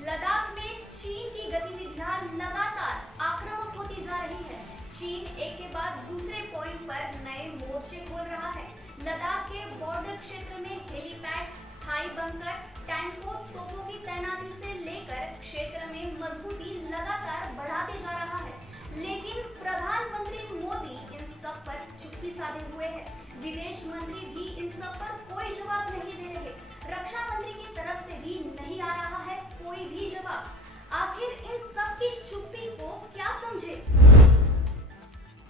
लद्दाख में चीन की गतिविधियां लगातार आक्रामक होती जा रही है। चीन एक के बाद दूसरे पॉइंट पर नए मोर्चे खोल रहा है। लद्दाख के बॉर्डर क्षेत्र में हेलीपैड, स्थायी बंकर, टैंकों, तोपों की तैनाती से लेकर क्षेत्र में मजबूती लगातार बढ़ाते जा रहा है। लेकिन प्रधानमंत्री मोदी इन सब पर चुप्पी साधे हुए हैं। विदेश मंत्री भी इन सब पर कोई जवाब नहीं दे रहे। रक्षा मंत्री की तरफ से भी नहीं आ रहा है कोई भी जवाब। आखिर इन सब की चुप्पी को क्या समझे?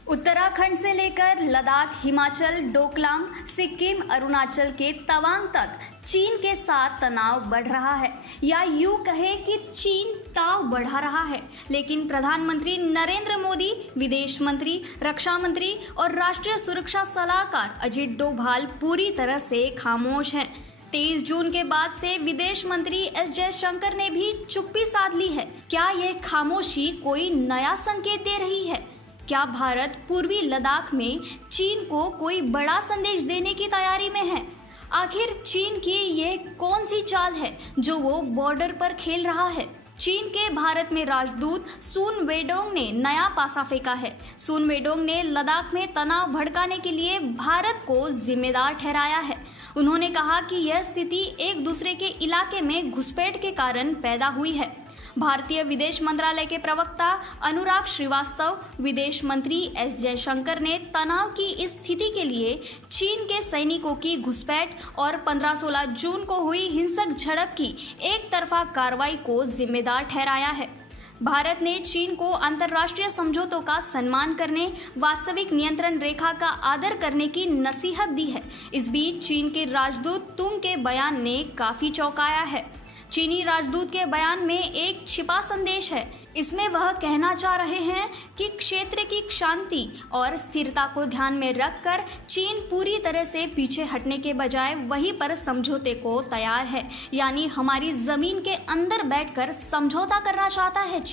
उत्तराखंड से लेकर लद्दाख, हिमाचल, डोकलाम, सिक्किम, अरुणाचल के तवांग तक चीन के साथ तनाव बढ़ रहा है, या यूं कहें कि चीन ताव बढ़ा रहा है। लेकिन प्रधानमंत्री नरेंद्र मोदी, विदेश मंत्री, रक्षा मंत्री और राष्ट्रीय सुरक्षा सलाहकार अजित डोभाल पूरी तरह से खामोश हैं। 23 जून के बाद से विदेश मंत्री एस जयशंकर ने भी चुप्पी साध ली है। क्या यह खामोशी कोई नया संकेत दे रही है? क्या भारत पूर्वी लद्दाख में चीन को कोई बड़ा संदेश देने की तैयारी में है? आखिर चीन की ये कौन सी चाल है जो वो बॉर्डर पर खेल रहा है? चीन के भारत में राजदूत सुन वेडोंग ने नया पासा फेंका है। सुन वेडोंग ने लद्दाख में तनाव भड़काने के लिए भारत को जिम्मेदार ठहराया है। उन्होंने कहा कि यह स्थिति एक दूसरे के इलाके में घुसपैठ के कारण पैदा हुई है। भारतीय विदेश मंत्रालय के प्रवक्ता अनुराग श्रीवास्तव, विदेश मंत्री एस जयशंकर ने तनाव की इस स्थिति के लिए चीन के सैनिकों की घुसपैठ और 15-16 जून को हुई हिंसक झड़प की एक तरफा कार्रवाई को जिम्मेदार ठहराया है। भारत ने चीन को अंतर्राष्ट्रीय समझौतों का सम्मान करने, वास्तविक नियंत्रण रेखा का आदर करने की नसीहत दी है। इस बीच चीन के राजदूत तुंग के बयान ने काफी चौंकाया है। चीनी राजदूत के बयान में एक छिपा संदेश है। इसमें वह कहना चाह रहे हैं कि क्षेत्र की शांति और स्थिरता को ध्यान में रखकर चीन पूरी तरह से पीछे हटने के बजाय वहीं पर समझौते को तैयार है। यानी हमारी जमीन के अंदर बैठकर समझौता करना चाहता है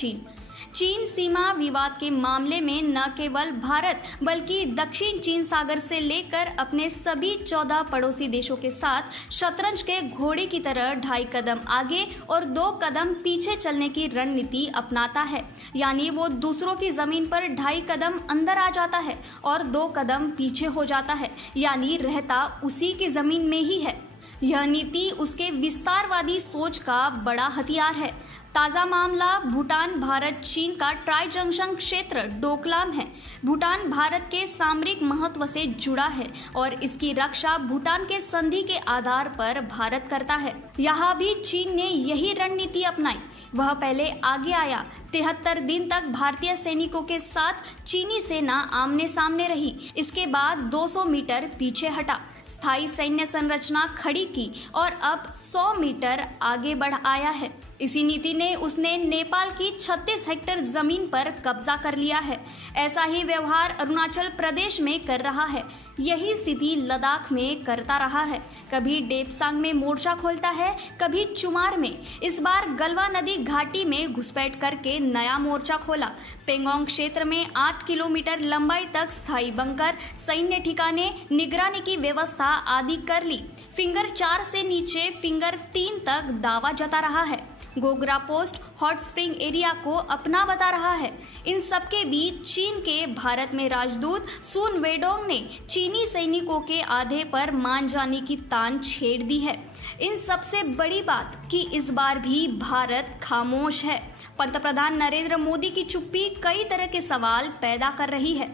चीन सीमा विवाद के मामले में न केवल भारत बल्कि दक्षिण चीन सागर से लेकर अपने सभी 14 पड़ोसी देशों के साथ शतरंज के घोड़े की तरह 2.5 कदम आगे और 2 कदम पीछे चलने की रणनीति अपनाता है। यानी वो दूसरों की जमीन पर 2.5 कदम अंदर आ जाता है और 2 कदम पीछे हो जाता है, यानी रहता उसी की जमीन में ही है। यह नीति उसके विस्तारवादी सोच का बड़ा हथियार है। ताज़ा मामला भूटान भारत चीन का ट्राई जंक्शन क्षेत्र डोकलाम है। भूटान भारत के सामरिक महत्व से जुड़ा है और इसकी रक्षा भूटान के संधि के आधार पर भारत करता है। यहाँ भी चीन ने यही रणनीति अपनाई। वह पहले आगे आया। 73 दिन तक भारतीय सैनिकों के साथ चीनी सेना आमने सामने रही। इसके बाद 200 मीटर पीछे हटा, स्थायी सैन्य संरचना खड़ी की और अब 100 मीटर आगे बढ़ आया है। इसी नीति ने उसने नेपाल की 36 हेक्टेयर जमीन पर कब्जा कर लिया है। ऐसा ही व्यवहार अरुणाचल प्रदेश में कर रहा है। यही स्थिति लद्दाख में करता रहा है। कभी डेपसांग में मोर्चा खोलता है, कभी चुमार में। इस बार गलवा नदी घाटी में घुसपैठ करके नया मोर्चा खोला। पेंगोंग क्षेत्र में 8 किलोमीटर लंबाई तक स्थायी बंकर, सैन्य ठिकाने, निगरानी की व्यवस्था आदि कर ली। फिंगर 4 से नीचे फिंगर 3 तक दावा जता रहा है। Gogra post hot spring area को अपना बता रहा है। इन सबके बीच चीन के भारत में राजदूत सुन वेडोंग ने चीनी सैनिकों के आधे पर मान जाने की तान छेड़ दी है। इन सबसे बड़ी बात कि इस बार भी भारत खामोश है। पंतप्रधान नरेंद्र मोदी की चुप्पी कई तरह के सवाल पैदा कर रही है।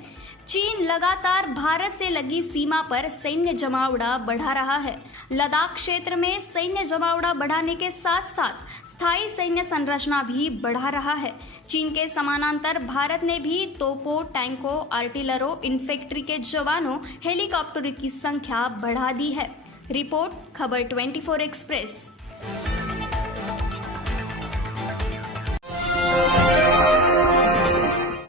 चीन लगातार भारत से लगी सीमा पर सैन्य जमावड़ा बढ़ा रहा है। लद्दाख क्षेत्र में सैन्य जमावड़ा बढ़ाने के साथ साथ स्थायी सैन्य संरचना भी बढ़ा रहा है। चीन के समानांतर भारत ने भी तोपों, टैंकों, आर्टिलरों, इन्फेंट्री के जवानों, हेलीकॉप्टरों की संख्या बढ़ा दी है। रिपोर्ट खबर 24 एक्सप्रेस।